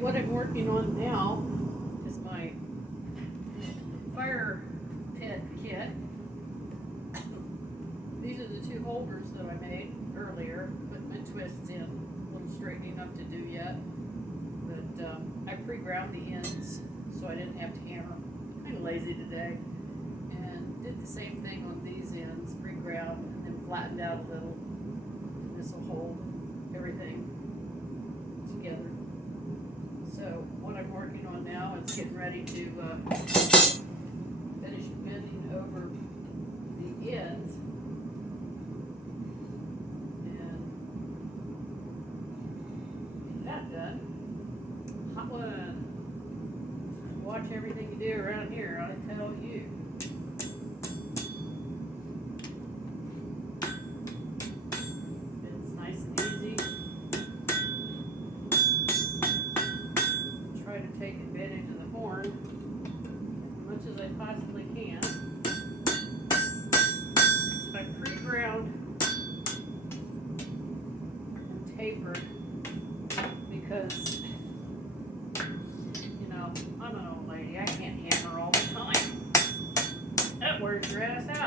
What I'm working on now is my fire pit kit. These are the two holders that I made earlier, put my twists in. A little straightening up to do yet, but I pre-ground the ends so I didn't have to hammer. I'm kind of lazy today, and did the same thing on these ends, pre-ground and then flattened out a little. This will hold everything together. So what I'm working on now is getting ready to finish bending over the ends and get that done. Hot one. Watch everything you do around here, I tell you. It's nice and easy. Try to take advantage of the horn as much as I possibly can. So I pre-ground and tapered because, you know, I'm an old lady. I can't hammer all the time. That wears your ass out.